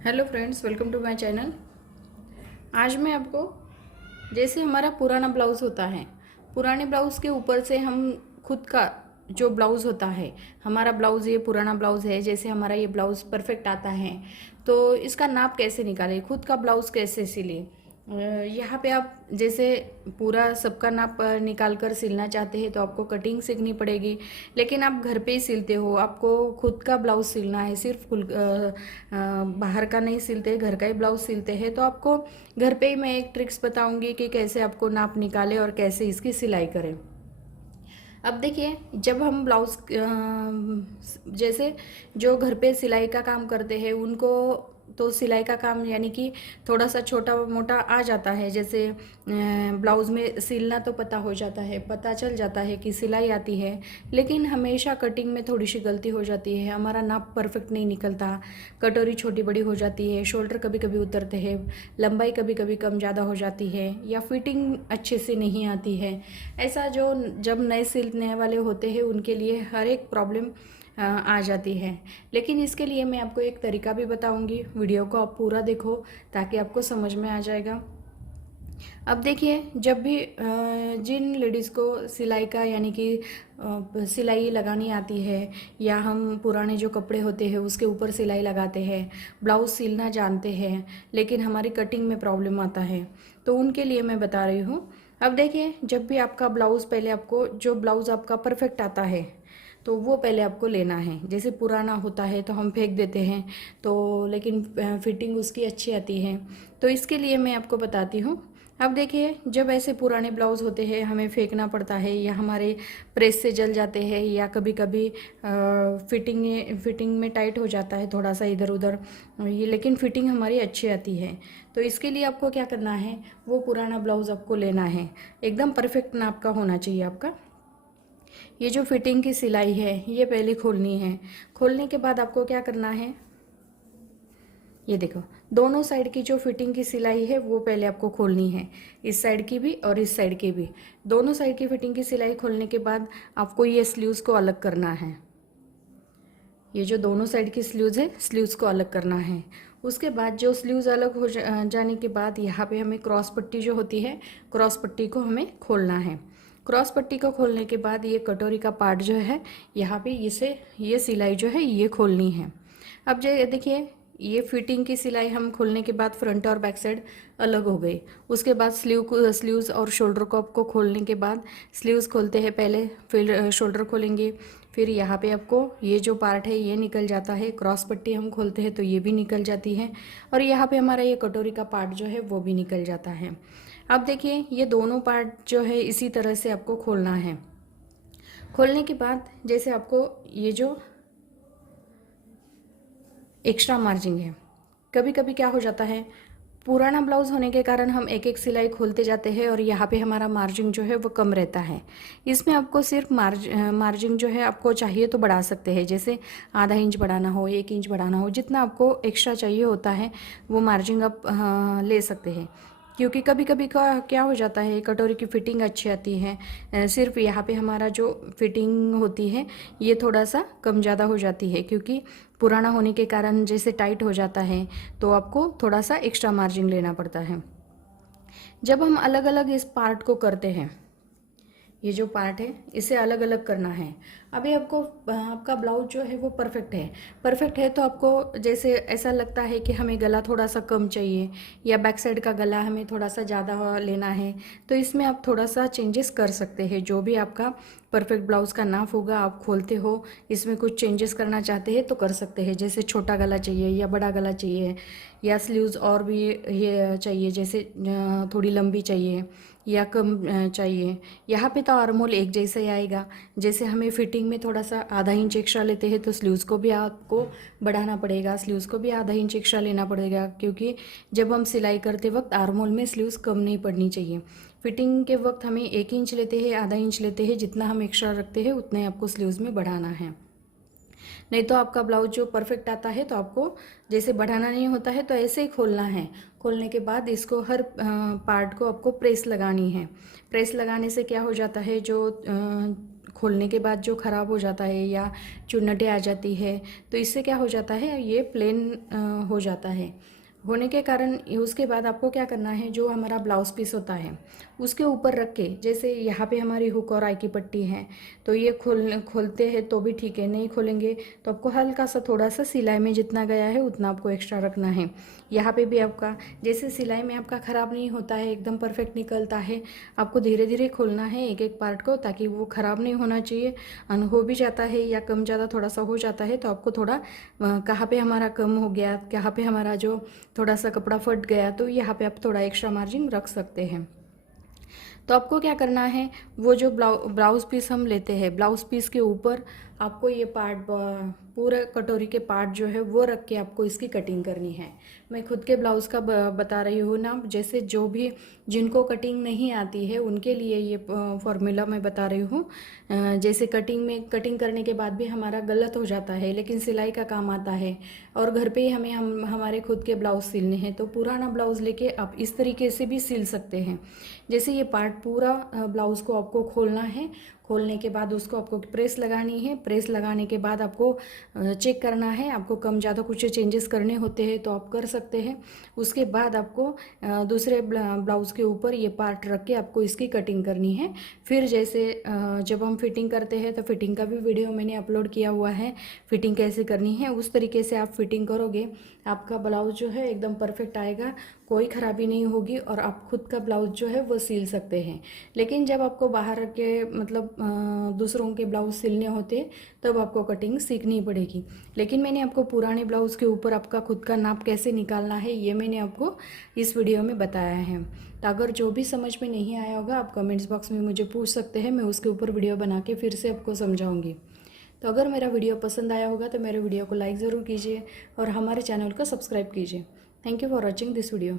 Hello friends, welcome to my channel. आज मैं आपको जैसे हमारा पुराना ब्लाउज़ होता है, पुराने ब्लाउज़ के ऊपर से हम खुद का जो ब्लाउज़ होता है, हमारा ब्लाउज़ ये पुराना ब्लाउज़ है, जैसे हमारा ये ब्लाउज़ परफेक्ट आता है तो इसका नाप कैसे निकालें, खुद का ब्लाउज़ कैसे सिलें। यहाँ पे आप जैसे पूरा सबका नाप निकाल कर सिलना चाहते हैं तो आपको कटिंग सीखनी पड़ेगी। लेकिन आप घर पे ही सिलते हो, आपको खुद का ब्लाउज़ सिलना है, सिर्फ बाहर का नहीं सिलते, घर का ही ब्लाउज़ सिलते हैं, तो आपको घर पे ही मैं एक ट्रिक्स बताऊंगी कि कैसे आपको नाप निकालें और कैसे इसकी सिलाई करें। अब देखिए, जब हम ब्लाउज़ जैसे जो घर पे सिलाई का काम करते हैं उनको तो सिलाई का काम यानी कि थोड़ा सा छोटा मोटा आ जाता है। जैसे ब्लाउज़ में सिलना तो पता हो जाता है, पता चल जाता है कि सिलाई आती है, लेकिन हमेशा कटिंग में थोड़ी सी गलती हो जाती है, हमारा नाप परफेक्ट नहीं निकलता, कटोरी छोटी बड़ी हो जाती है, शोल्डर कभी कभी उतरते हैं, लंबाई कभी कभी कम ज़्यादा हो जाती है, या फिटिंग अच्छे से नहीं आती है। ऐसा जो जब नए सिलने वाले होते हैं उनके लिए हर एक प्रॉब्लम आ जाती है। लेकिन इसके लिए मैं आपको एक तरीका भी बताऊंगी, वीडियो को आप पूरा देखो ताकि आपको समझ में आ जाएगा। अब देखिए, जब भी जिन लेडीज़ को सिलाई का यानी कि सिलाई लगानी आती है, या हम पुराने जो कपड़े होते हैं उसके ऊपर सिलाई लगाते हैं, ब्लाउज़ सिलना जानते हैं, लेकिन हमारी कटिंग में प्रॉब्लम आता है, तो उनके लिए मैं बता रही हूँ। अब देखिए, जब भी आपका ब्लाउज़, पहले आपको जो ब्लाउज़ आपका परफेक्ट आता है तो वो पहले आपको लेना है। जैसे पुराना होता है तो हम फेंक देते हैं, तो लेकिन फिटिंग उसकी अच्छी आती है, तो इसके लिए मैं आपको बताती हूँ। अब देखिए, जब ऐसे पुराने ब्लाउज़ होते हैं हमें फेंकना पड़ता है, या हमारे प्रेस से जल जाते हैं, या कभी कभी फिटिंग में टाइट हो जाता है थोड़ा सा इधर उधर, ये लेकिन फिटिंग हमारी अच्छी आती है, तो इसके लिए आपको क्या करना है, वो पुराना ब्लाउज़ आपको लेना है, एकदम परफेक्ट नाप का होना चाहिए आपका। ये जो फिटिंग की सिलाई है ये पहले खोलनी है। खोलने के बाद आपको क्या करना है, ये देखो, दोनों साइड की जो फिटिंग की सिलाई है वो पहले आपको खोलनी है, इस साइड की भी और इस साइड की भी। दोनों साइड की फिटिंग की सिलाई खोलने के बाद आपको ये स्लीव्स को अलग करना है। ये जो दोनों साइड की स्लीव्स है, स्लीव्स को अलग करना है। उसके बाद जो स्लीव्स अलग हो जाने के बाद यहाँ पे हमें क्रॉस पट्टी जो होती है, क्रॉस पट्टी को हमें खोलना है। क्रॉस पट्टी को खोलने के बाद ये कटोरी का पार्ट जो है, यहाँ पे इसे ये सिलाई जो है ये खोलनी है। अब जो देखिए, ये फिटिंग की सिलाई हम खोलने के बाद फ्रंट और बैक साइड अलग हो गई। उसके बाद स्लीव्स और शोल्डर को आपको खोलने के बाद, स्लीव्स खोलते हैं पहले, फिर शोल्डर खोलेंगे, फिर यहाँ पे आपको ये जो पार्ट है ये निकल जाता है, क्रॉस पट्टी हम खोलते हैं तो ये भी निकल जाती है, और यहाँ पे हमारा ये कटोरी का पार्ट जो है वो भी निकल जाता है। अब देखिए, ये दोनों पार्ट जो है इसी तरह से आपको खोलना है। खोलने के बाद जैसे आपको ये जो एक्स्ट्रा मार्जिन है, कभी कभी क्या हो जाता है, पुराना ब्लाउज़ होने के कारण हम एक एक सिलाई खोलते जाते हैं और यहाँ पे हमारा मार्जिन जो है वो कम रहता है। इसमें आपको सिर्फ मार्जिन जो है आपको चाहिए तो बढ़ा सकते हैं, जैसे आधा इंच बढ़ाना हो, 1 इंच बढ़ाना हो, जितना आपको एक्स्ट्रा चाहिए होता है वो मार्जिन आप ले सकते हैं। क्योंकि कभी कभी का क्या हो जाता है, कटोरी की फिटिंग अच्छी आती है, सिर्फ यहाँ पे हमारा जो फिटिंग होती है ये थोड़ा सा कम ज़्यादा हो जाती है, क्योंकि पुराना होने के कारण जैसे टाइट हो जाता है तो आपको थोड़ा सा एक्स्ट्रा मार्जिन लेना पड़ता है। जब हम अलग अलग इस पार्ट को करते हैं, ये जो पार्ट है इसे अलग अलग करना है। अभी आपको आपका ब्लाउज जो है वो परफेक्ट है, परफेक्ट है तो आपको जैसे ऐसा लगता है कि हमें गला थोड़ा सा कम चाहिए, या बैक साइड का गला हमें थोड़ा सा ज़्यादा लेना है, तो इसमें आप थोड़ा सा चेंजेस कर सकते हैं। जो भी आपका परफेक्ट ब्लाउज़ का नाप होगा, आप खोलते हो, इसमें कुछ चेंजेस करना चाहते हैं तो कर सकते हैं। जैसे छोटा गला चाहिए या बड़ा गला चाहिए, या स्लीव्स और भी ये चाहिए, जैसे थोड़ी लंबी चाहिए या कम चाहिए। यहाँ पे तो आर्मोल एक जैसा ही आएगा। जैसे हमें फिटिंग में थोड़ा सा आधा इंच एक्स्ट्रा लेते हैं तो स्लीव्स को भी आपको बढ़ाना पड़ेगा, स्लीव्स को भी आधा इंच एक्स्ट्रा लेना पड़ेगा, क्योंकि जब हम सिलाई करते वक्त आर्मोल में स्लीव्स कम नहीं पड़नी चाहिए। फिटिंग के वक्त हमें 1 इंच लेते हैं, आधा इंच लेते हैं, जितना हम एक्स्ट्रा रखते हैं उतने आपको स्लीव्स में बढ़ाना है। नहीं तो आपका ब्लाउज जो परफेक्ट आता है तो आपको जैसे बढ़ाना नहीं होता है तो ऐसे ही खोलना है। खोलने के बाद इसको हर पार्ट को आपको प्रेस लगानी है। प्रेस लगाने से क्या हो जाता है, जो खोलने के बाद जो ख़राब हो जाता है या चुन्नटें आ जाती है, तो इससे क्या हो जाता है, ये प्लेन हो जाता है। होने के कारण उसके बाद आपको क्या करना है, जो हमारा ब्लाउज़ पीस होता है उसके ऊपर रख के, जैसे यहाँ पे हमारी हुक और आई की पट्टी है, तो ये खोलते हैं तो भी ठीक है, नहीं खोलेंगे तो आपको हल्का सा थोड़ा सा सिलाई में जितना गया है उतना आपको एक्स्ट्रा रखना है। यहाँ पे भी आपका जैसे सिलाई में आपका ख़राब नहीं होता है, एकदम परफेक्ट निकलता है, आपको धीरे धीरे खोलना है एक एक पार्ट को, ताकि वो ख़राब नहीं होना चाहिए। हो भी जाता है या कम ज़्यादा थोड़ा सा हो जाता है तो आपको थोड़ा कहाँ पे हमारा कम हो गया, कहाँ पे हमारा जो थोड़ा सा कपड़ा फट गया, तो यहाँ पे आप थोड़ा एक्स्ट्रा मार्जिन रख सकते हैं। तो आपको क्या करना है, वो जो ब्लाउज़ पीस हम लेते हैं, ब्लाउज़ पीस के ऊपर आपको ये पार्ट पूरा कटोरी के पार्ट जो है वो रख के आपको इसकी कटिंग करनी है। मैं खुद के ब्लाउज़ का बता रही हूँ ना, जैसे जो भी जिनको कटिंग नहीं आती है उनके लिए ये फॉर्मूला मैं बता रही हूँ। जैसे कटिंग करने के बाद भी हमारा गलत हो जाता है, लेकिन सिलाई का काम आता है और घर पे ही हम हमारे खुद के ब्लाउज़ सिलने हैं, तो पुराना ब्लाउज़ लेके आप इस तरीके से भी सिल सकते हैं। जैसे ये पार्ट पूरा ब्लाउज़ को आपको खोलना है, खोलने के बाद उसको आपको प्रेस लगानी है, प्रेस लगाने के बाद आपको चेक करना है, आपको कम ज़्यादा कुछ चेंजेस करने होते हैं तो आप कर सकते हैं। उसके बाद आपको दूसरे ब्लाउज़ के ऊपर ये पार्ट रख के आपको इसकी कटिंग करनी है। फिर जैसे जब हम फिटिंग करते हैं तो फिटिंग का भी वीडियो मैंने अपलोड किया हुआ है, फिटिंग कैसे करनी है उस तरीके से आप फिटिंग करोगे, आपका ब्लाउज़ जो है एकदम परफेक्ट आएगा, कोई ख़राबी नहीं होगी और आप खुद का ब्लाउज़ जो है वो सिल सकते हैं। लेकिन जब आपको बाहर के मतलब दूसरों के ब्लाउज़ सिलने होते तब आपको कटिंग सीखनी पड़ेगी। लेकिन मैंने आपको पुराने ब्लाउज़ के ऊपर आपका खुद का नाप कैसे निकालना है ये मैंने आपको इस वीडियो में बताया है। तो अगर जो भी समझ में नहीं आया होगा आप कमेंट्स बॉक्स में मुझे पूछ सकते हैं, मैं उसके ऊपर वीडियो बना के फिर से आपको समझाऊंगी। तो अगर मेरा वीडियो पसंद आया होगा तो मेरे वीडियो को लाइक ज़रूर कीजिए और हमारे चैनल को सब्सक्राइब कीजिए। Thank you for watching this video.